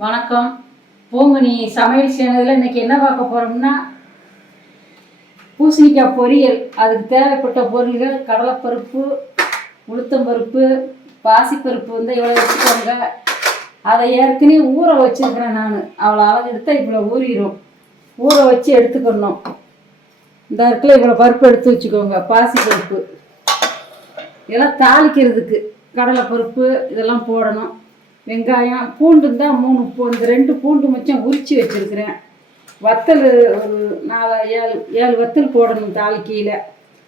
வணக்கம். பூங்கனி சமையல் சேனலில் இன்னைக்கு என்ன பார்க்க போகிறோம்னா பூசணிக்காய் பொரியல். அதுக்கு தேவைப்பட்ட பொருள்கள் கடலைப்பருப்பு உளுத்தம்பருப்பு பாசிப்பருப்பு வந்து இவ்வளோ வச்சுக்கோங்க. அதை ஏற்கனவே ஊற வச்சுருக்கிறேன் நான். அவ்வளோ அளவு எடுத்தால் இவ்வளோ ஊறிடும் ஊற வச்சு எடுத்துக்கணும். இந்த இடத்துல இவ்வளோ பருப்பு எடுத்து வச்சுக்கோங்க பாசிப்பருப்பு. இதெல்லாம் தாளிக்கிறதுக்கு கடலைப்பருப்பு இதெல்லாம் போடணும். வெங்காயம் பூண்டு தான் மூணு பூ இந்த ரெண்டு பூண்டு மச்சம் உரித்து வச்சுருக்கிறேன். வத்தல் ஒரு நாலு ஏழு ஏழு வத்தல் போடணும் தாளிக்கையில்.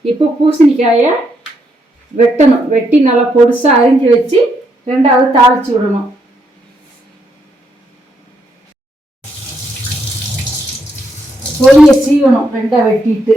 இப்போ பூசணிக்காயை வெட்டணும். வெட்டி நல்லா பொடிசாக அரிஞ்சு வச்சு ரெண்டாவது தாளிச்சு விடணும். பொடியை சீவணும் ரெண்டாக வெட்டிட்டு.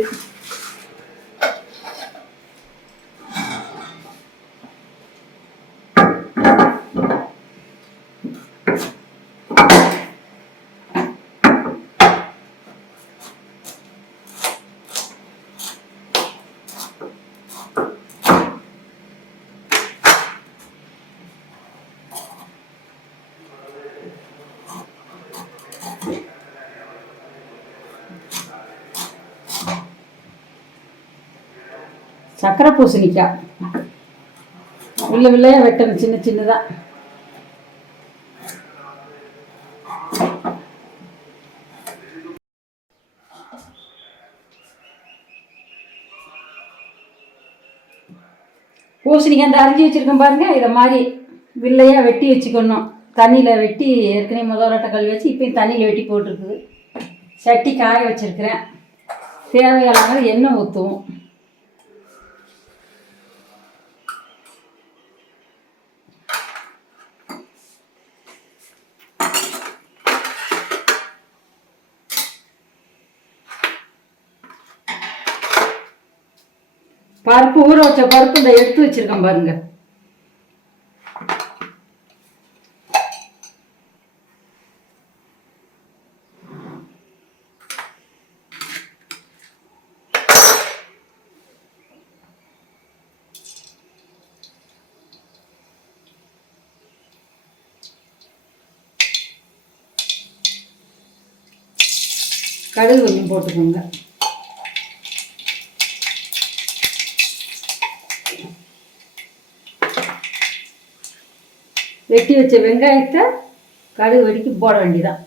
சக்கரை பூசணிக்காய் உள்ள வில்லையாக வெட்டணும் சின்ன சின்னதாக பூசணிக்காய் அந்த அரிஞ்சு வச்சிருக்கோம் பாருங்க இதை மாதிரி வில்லையாக வெட்டி வச்சுக்கணும். தண்ணியில் வெட்டி ஏற்கனவே முதலாட்ட கழுவி வச்சு இப்போயும் தண்ணியில் வெட்டி போட்டிருக்குது. சட்டி காய வச்சுருக்கிறேன். தேவையான எண்ணெய் ஊற்றுவோம் பருப்பு ஊற வச்ச பருப்பு இந்த எடுத்து வச்சிருக்கேன் பாருங்க. கடுகு கொஞ்சம் போட்டுக்கோங்க. வெட்டி வச்ச வெங்காயத்தை கடுகு வெடிக்கி போட வேண்டியதான்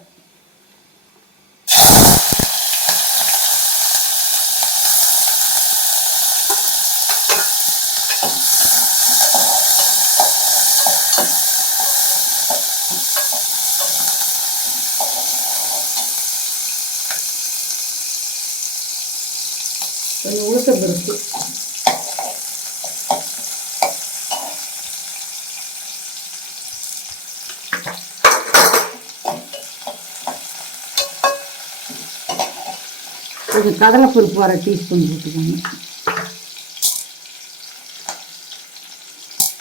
கொஞ்சம் உளுத்த பருப்பு கொஞ்சம் கடலைப்பருப்பு வர டீஸ்பூன் போட்டுக்கோங்க.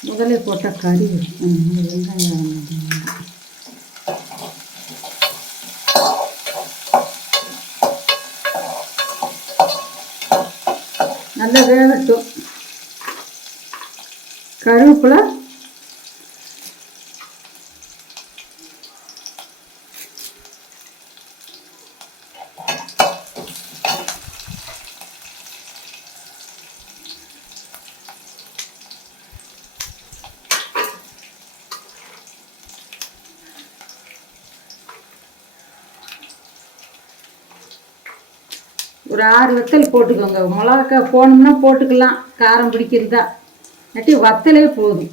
முதலே போட்டால் கறி வெங்காயம் நல்லா வேகட்டும். கருவேப்பிலை ஒரு ஆறு வத்தல் போட்டுக்கோங்க. மிளகாக்கா போனோம்னா போட்டுக்கலாம். காரம் பிடிக்கிறதா. இல்லாட்டி வத்தலே போதும்.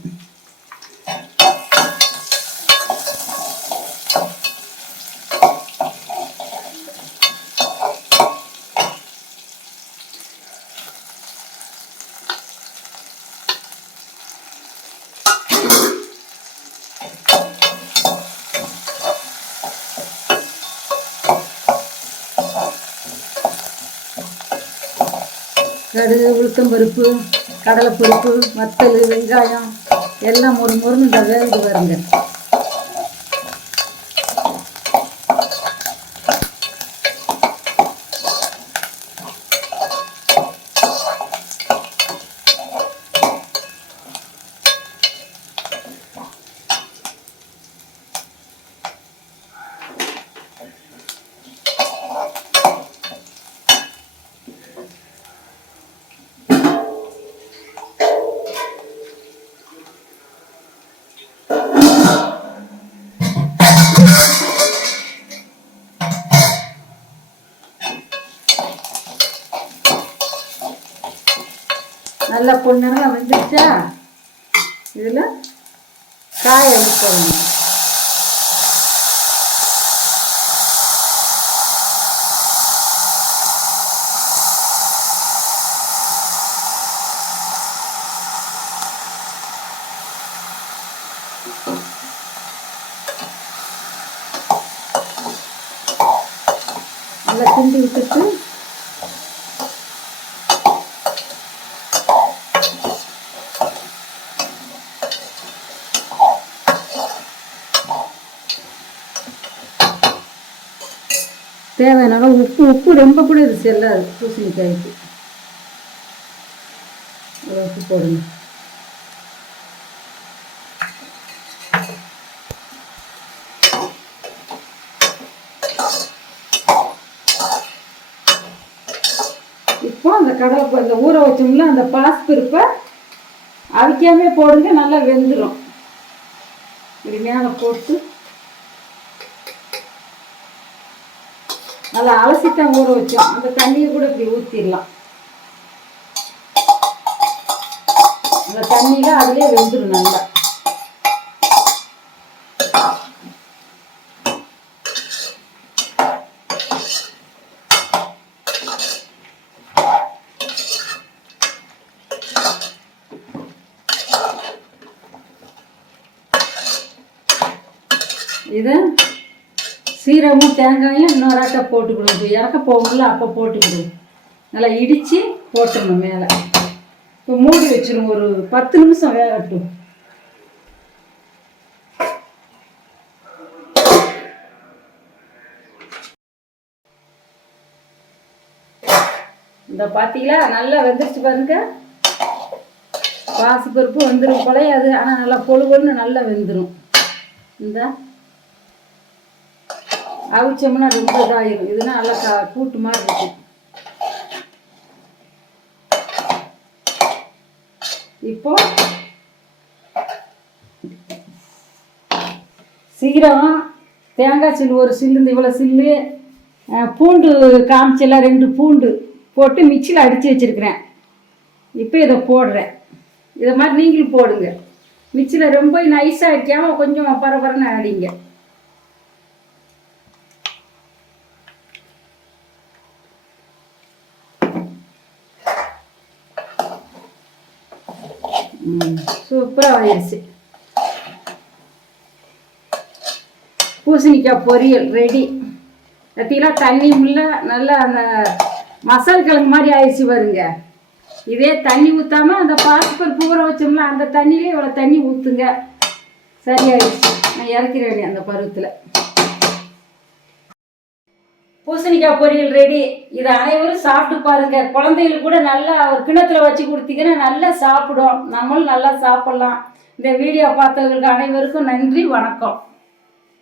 கடுகு உளுத்தம்பருப்பு கடலைப்பருப்பு வத்தல் வெங்காயம் எல்லாம் ஒரு முருன்னு வேகுது பாருங்கள் பாருங்க பொண்ணெல்லாம் வந்துருச்சா? இதில் காய அள்ளி நல்லா கிண்டி விட்டுட்டு தேவையான உப்பு உப்பு ரொம்ப கூட இது செல்லாது. பூசணிக்காய்க்கு உப்பு போடுங்க. இப்போ அந்த கடலை ப- இந்த ஊற வச்சோம்ல அந்த பாஸ்பருப்பை அவிக்காமே போடுங்க நல்லா வெந்துடும் இப்படி மேலே போட்டு நல்லா அலசித்தான் ஊற வச்சோம் அந்த தண்ணியை கூட இப்படி ஊற்றிடலாம் அந்த தண்ணியில அதுலேயே வெந்துடும் நல்லா. இது சீரகமும் தேங்காயும் இன்னொரு போட்டுக்கணும். இறக்க போகும்ல அப்போ போட்டுக்கணும் நல்லா இடித்து போட்டுடணும் மேலே. இப்போ மூடி வச்சிடும் ஒரு பத்து நிமிஷம் வேகட்டும். இந்த பார்த்தீங்களா நல்லா வெந்துருச்சு பாருங்க. பாசிப்பருப்பு வந்துடும் குலையாது ஆனால் நல்லா பொழு நல்லா வெந்துடும் இந்த. அவிச்சோம்னா ரொம்ப இதாகிடும் இதுனா நல்லா கா கூட்டு மாதிரி இருக்கும். இப்போ சீரகம் தேங்காய் சில்லு ஒரு சில்லு இந்த இவ்வளோ சில்லு பூண்டு காமிச்சல ரெண்டு பூண்டு போட்டு மிக்சியில் அடித்து வச்சுருக்கிறேன். இப்போ இதை போடுறேன். இதை மாதிரி நீங்களும் போடுங்க. மிக்சியில் ரொம்ப நைஸாக அடிக்காமல் கொஞ்சம் பரபரன்னு அடிங்க. சூப்பராக ஆயிடுச்சு பூசணிக்காய் பொரியல் ரெடி பார்த்தீங்களா தண்ணி உள்ள நல்லா அந்த மசால் கிழங்கு மாதிரி ஆயிடுச்சு பாருங்க. இதே தண்ணி ஊற்றாம அந்த பாசிப்பருப்பு ஊற வச்சோம்ல அந்த தண்ணியிலே இவ்வளோ தண்ணி ஊற்றுங்க சரியாயிடுச்சு. நான் இறக்கிறேன் அந்த பருவத்தில். பூசணிக்காய் பொரியல் ரெடி இதை அனைவரும் சாப்பிட்டு பாருங்க. குழந்தைகள் கூட நல்லா ஒரு கிணத்துல வச்சு கொடுத்தீங்கன்னா நல்லா சாப்பிடும். நம்மளும் நல்லா சாப்பிடலாம். இந்த வீடியோ பார்த்தவர்களுக்கு அனைவருக்கும் நன்றி வணக்கம்.